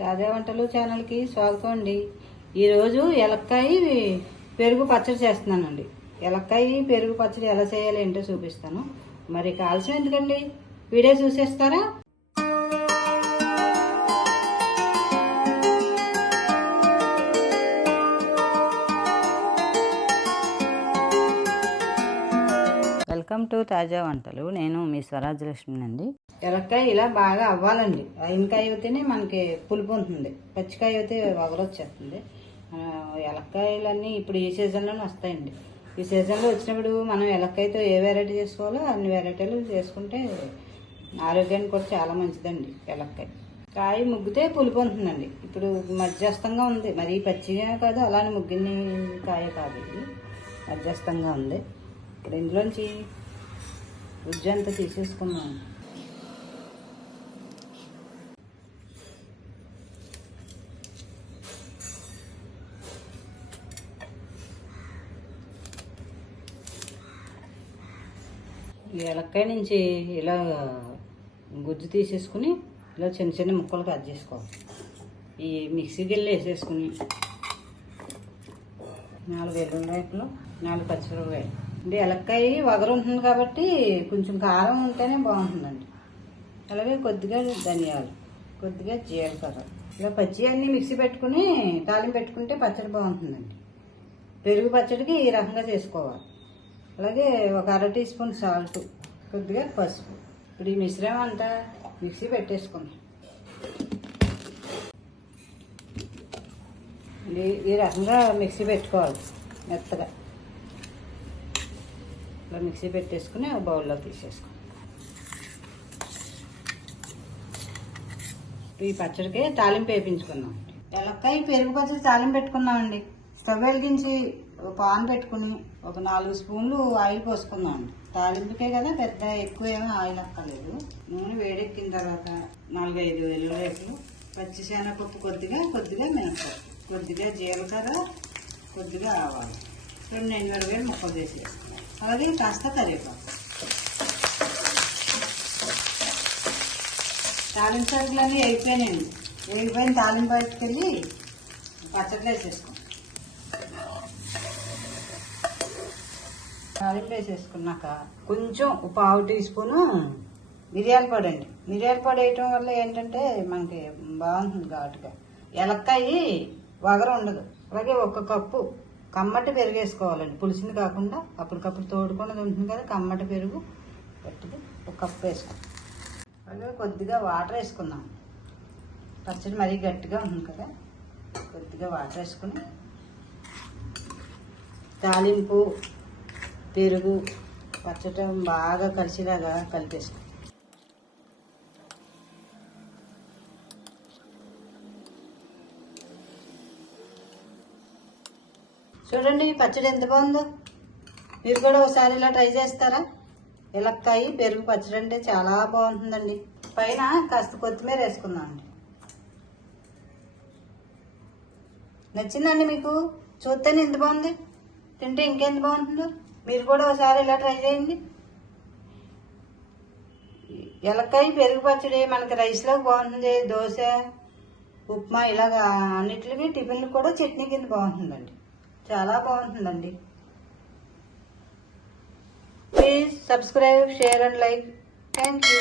తాజా వంటలు ఛానల్కి స్వాగతం అండి. ఈరోజు ఎలక్కాయ పెరుగు పచ్చడి చేస్తున్నానండి. ఎలక్కాయ పెరుగు పచ్చడి ఎలా చేయాలి ఏంటో చూపిస్తాను. మరి కాల్సిన ఎందుకండి? వీడియో చూసేస్తారా? వెల్కమ్ టు తాజా వంటలు. నేను మీ స్వరాజ్యలక్ష్మి అండి. ఎలక్కాయ ఇలా బాగా అవ్వాలండి. ఇంకాయ అయితేనే మనకి పులుపు ఉంటుంది పచ్చికాయ అయితే వగరొచ్చేస్తుంది. ఎలక్కాయలన్నీ ఇప్పుడు ఈ సీజన్లోనే వస్తాయండి. ఈ సీజన్లో వచ్చినప్పుడు మనం ఎలక్కాయతో ఏ వెరైటీ చేసుకోవాలో అన్ని వెరైటీలు చేసుకుంటే ఆరోగ్యానికి కూడా చాలా మంచిదండి ఎలక్కాయ. కాయ ముగ్గితే పులుపు ఉంటుందండి. ఇప్పుడు మధ్యస్థంగా ఉంది. మరి పచ్చిగా కాదు అలానే ముగ్గిన కాయ కాదు ఇది. మధ్యస్థంగా ఉంది. ఇప్పుడు ఇందులోంచి ఉజ్జంతా అంతా తీసేసుకున్నాం ఈ ఎలక్కాయ నుంచి ఇలా గుజ్జు తీసేసుకుని ఇలా చిన్న చిన్న ముక్కలు కట్ చేసుకోవాలి. ఈ మిక్సీకి వెళ్ళి వేసేసుకుని నాలుగు ఎల్లుల్లిపాయలు నాలుగు పచ్చిమిరపకాయలు. అంటే ఎలక్కాయ వగరు ఉంటుంది కాబట్టి కొంచెం కారం ఉంటేనే బాగుంటుందండి. అలాగే కొద్దిగా ధనియాలు కొద్దిగా జీలకర్ర. ఇలా పచ్చి అన్నీ మిక్సీ పెట్టుకుని తాలింపు పెట్టుకుంటే పచ్చడి బాగుంటుందండి. పెరుగు పచ్చడికి ఈ రకంగా చేసుకోవాలి. అలాగే ఒక అర టీ స్పూన్ సాల్ట్ కొద్దిగా పసుపు. ఇప్పుడు ఈ మిశ్రమం అంతా మిక్సీ పెట్టేసుకున్నాం ఈ రకంగా మిక్సీ పెట్టుకోవాలి మెత్తగా. ఇలా మిక్సీ పెట్టేసుకుని ఒక బౌల్లో తీసేసుకో. ఈ పచ్చడికి తాలింపు వేయించుకుందాం ఎలక్కాయ పెరుగు పచ్చడి తాలింపు పెట్టుకున్నామండి స్టవ్ వెలిగించి ఒక పాన్ పెట్టుకుని ఒక నాలుగు స్పూన్లు ఆయిల్ పోసుకుందాం అండి తాలింపుకే కదా పెద్ద ఎక్కువ ఏమీ ఆయిల్ అక్కర్లేదు. నూనె వేడెక్కిన తర్వాత నాలుగైదు వెల్లుల్లిపాయలు పచ్చిశనగపప్పు కొద్దిగా కొద్దిగా మినపప్పు కొద్దిగా జీలకర్ర కొద్దిగా ఆవాలు. రెండు ఎండుమిరపకాయలు ముక్కలు వేసేస్తాం అలాగే కాస్త కరివేపాకు. తాలింపు సరుకులన్నీ అయిపోయినాయండి. వేగిపోయిన తాలింపు పట్టుకెళ్ళి పచ్చడి వేసేసుకో తాలింపు వేసేసుకున్నాక కొంచెం పావు టీ స్పూను మిరియాల పొడి అండి. మిరియాల పొడి వేయటం వల్ల ఏంటంటే మనకి బాగుంటుంది ఘాటుగా. ఎలక్కాయి వగర ఉండదు. అలాగే ఒక కప్పు కమ్మటి పెరుగు వేసుకోవాలండి పులిసింది కాకుండా అప్పటికప్పుడు తోడుకున్నది ఉంటుంది కదా కమ్మటి పెరుగు పట్టిది ఒక కప్పు వేసుకున్నాం అలాగే కొద్దిగా వాటర్ వేసుకుందాం. పచ్చడి మరీ గట్టిగా ఉంటుంది కదా కొద్దిగా వాటర్ వేసుకుని తాలింపు పెరుగు పచ్చడి బాగా కలిసిలాగా కలిపేసుకో చూడండి ఈ పచ్చడి ఎంత బాగుందో. మీరు కూడా ఒకసారి ఇలా ట్రై చేస్తారా? ఇలక్కాయ పెరుగు పచ్చడి అంటే చాలా బాగుంటుందండి. పైన కాస్త కొత్తిమీర వేసుకుందామండి. నచ్చిందండి మీకు? చూస్తేనే ఎంత బాగుంది. తింటే ఇంకెంత బాగుంటుందో. మీరు కూడా ఒకసారి ఇలా ట్రై చేయండి. ఎలక్కాయ పెరుగు పచ్చడి మనకి రైస్లో బాగుంటుంది. దోశ ఉప్మా ఇలాగా అన్నిటికి టిఫిన్లు కూడా చట్నీ కింద బాగుంటుందండి. చాలా బాగుంటుందండి. Please subscribe share and like thank you